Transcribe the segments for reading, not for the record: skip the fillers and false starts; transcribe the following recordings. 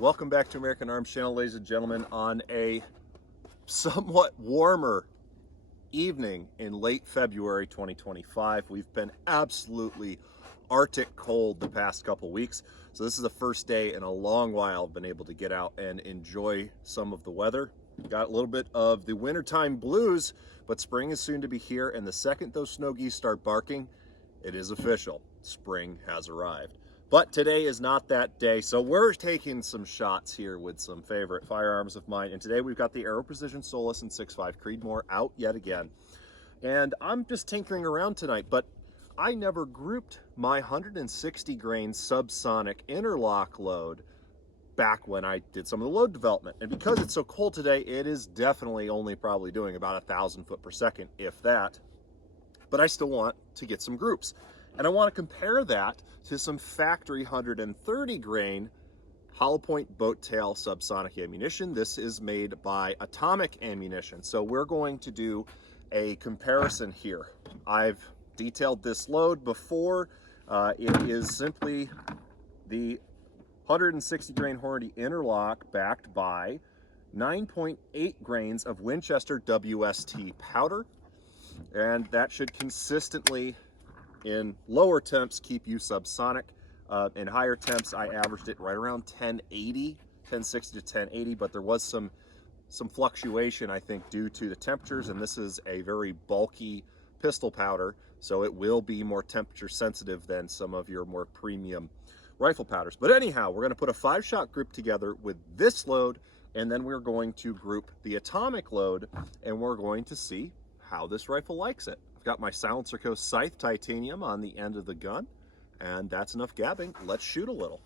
Welcome back to American Arms Channel, ladies and gentlemen, on a somewhat warmer evening in late February 2025. We've been absolutely Arctic cold the past couple weeks, so this is the first day in a long while I've been able to get out and enjoy some of the weather. Got a little bit of the wintertime blues, but spring is soon to be here, and the second those snow geese start barking, it is official. Spring has arrived. But today is not that day, so we're taking some shots here with some favorite firearms of mine. And today we've got the Aero Precision Solus and 6.5 Creedmoor out yet again. And I'm just tinkering around tonight, but I never grouped my 160 grain Subsonic Interlock load back when I did some of the load development. And because it's so cold today, it is definitely only probably doing about 1,000 foot per second, if that. But I still want to get some groups. And I want to compare that to some factory 130 grain hollow point boat tail subsonic ammunition. This is made by Atomic Ammunition. So we're going to do a comparison here. I've detailed this load before. It is simply the 160 grain Hornady Interlock backed by 9.8 grains of Winchester WST powder. And that should consistently, in lower temps, keep you subsonic. In higher temps, I averaged it right around 1080, 1060 to 1080, but there was some fluctuation, I think, due to the temperatures, and this is a very bulky pistol powder, so it will be more temperature sensitive than some of your more premium rifle powders. But anyhow, we're going to put a 5-shot group together with this load, and then we're going to group the Atomic load, and we're going to see how this rifle likes it. I've got my Silencer Co. Scythe titanium on the end of the gun, and that's enough gabbing. Let's shoot a little.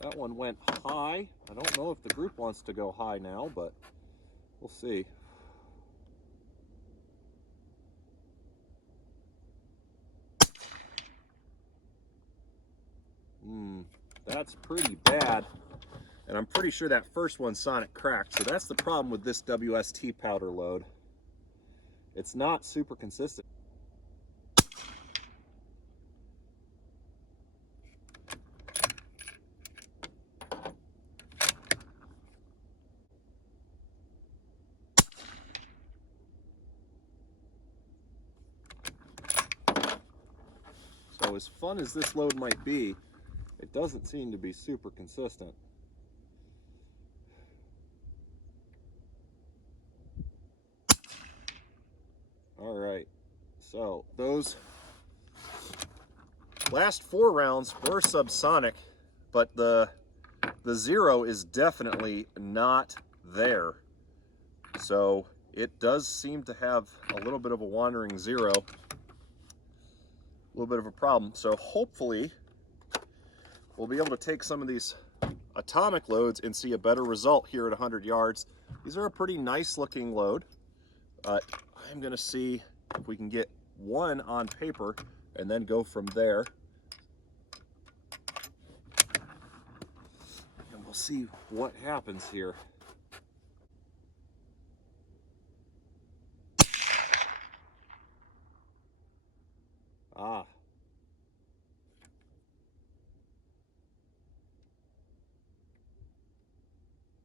That one went high. I don't know if the group wants to go high now, but we'll see. That's pretty bad. And I'm pretty sure that first one sonic cracked. So that's the problem with this WST powder load. It's not super consistent. So as fun as this load might be, it doesn't seem to be super consistent. All right, so those last 4 rounds were subsonic, but the zero is definitely not there. So it does seem to have a little bit of a wandering zero, a little bit of a problem. So hopefully we'll be able to take some of these Atomic loads and see a better result here at 100 yards. These are a pretty nice looking load. I'm gonna see if we can get one on paper and then go from there. And we'll see what happens here.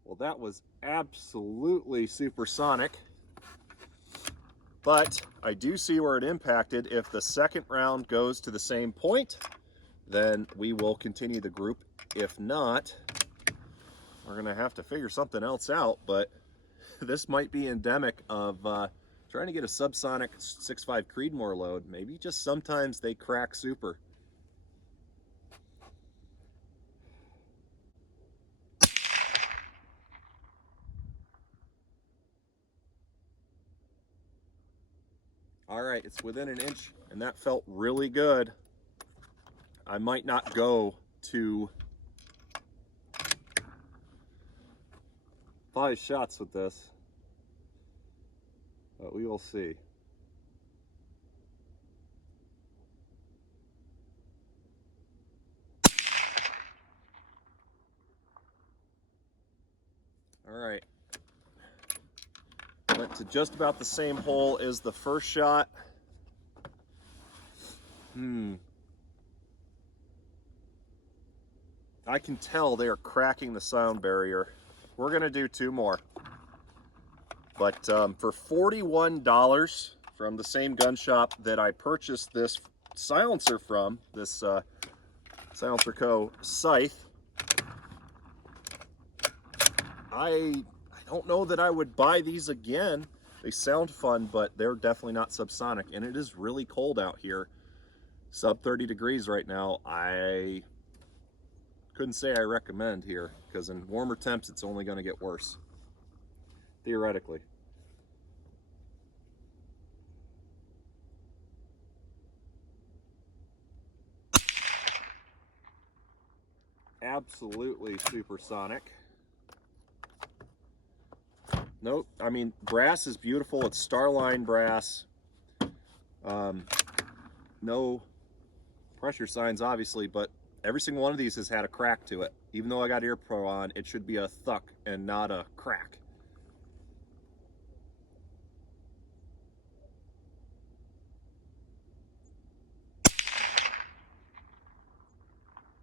Well, that was absolutely supersonic. But I do see where it impacted. If the second round goes to the same point, then we will continue the group. If not, we're gonna have to figure something else out, but this might be endemic of trying to get a subsonic 6.5 Creedmoor load. Maybe just sometimes they crack super. All right, it's within an inch, and that felt really good. I might not go to 5 shots with this, but we will see. All right, went to Is it just about the same hole as the first shot? I can tell they are cracking the sound barrier. We're gonna do 2 more. But for $41 from the same gun shop that I purchased this silencer from, this Silencer Co. Scythe, I don't know that I would buy these again. They sound fun, but they're definitely not subsonic, and it is really cold out here. Sub 30 degrees right now. I couldn't say I recommend here, because in warmer temps it's only going to get worse, theoretically. Absolutely supersonic. Nope, I mean, brass is beautiful. It's Starline brass. No pressure signs, obviously, but every single one of these has had a crack to it. Even though I got Ear Pro on, it should be a thuck and not a crack.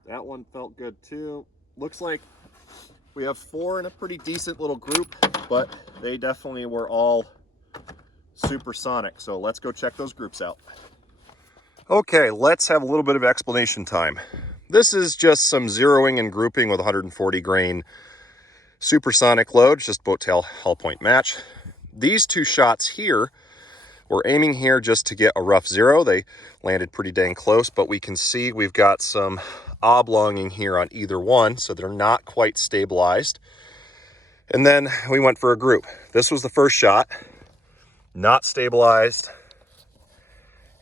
That one felt good too. Looks like we have 4 in a pretty decent little group, but they definitely were all supersonic. So let's go check those groups out. Okay, let's have a little bit of explanation time. This is just some zeroing and grouping with 140 grain supersonic load, just boat tail hull point match. These 2 shots here, we're aiming here just to get a rough zero. They landed pretty dang close, but we can see we've got some oblonging here on either one, so they're not quite stabilized. And then we went for a group. This was the first shot, not stabilized,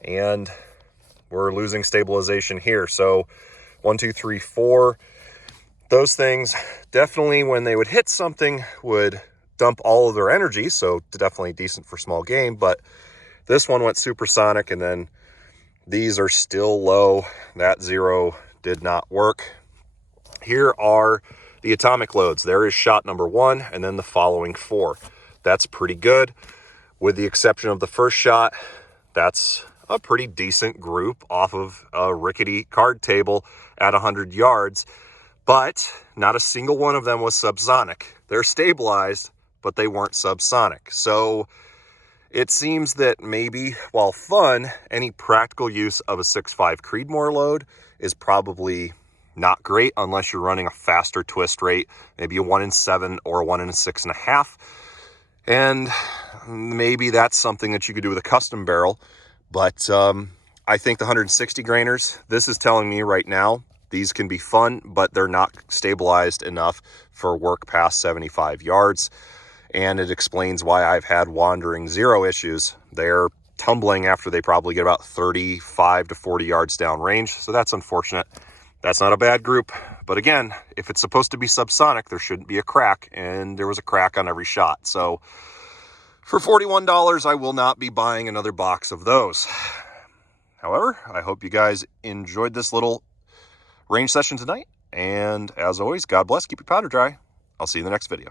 and we're losing stabilization here. So 1, 2, 3, 4. Those things definitely, when they would hit something, would dump all of their energy, so definitely decent for small game. But this one went supersonic, and then these are still low. That zero did not work. Here are the atomic loads. There is shot number 1, and then the following 4. That's pretty good. With the exception of the first shot, that's a pretty decent group off of a rickety card table at 100 yards, but not a single one of them was subsonic. They're stabilized, but they weren't subsonic. So it seems that maybe, while fun, any practical use of a 6.5 Creedmoor load is probably not great unless you're running a faster twist rate, maybe a 1 in 7 or a 1 in 6.5. And maybe that's something that you could do with a custom barrel. But I think the 160 grainers, this is telling me right now, these can be fun, but they're not stabilized enough for work past 75 yards. And it explains why I've had wandering zero issues. They're tumbling after they probably get about 35 to 40 yards down range. So that's unfortunate. That's not a bad group. But again, if it's supposed to be subsonic, there shouldn't be a crack. And there was a crack on every shot. So for $41, I will not be buying another box of those. However, I hope you guys enjoyed this little range session tonight. And as always, God bless, keep your powder dry. I'll see you in the next video.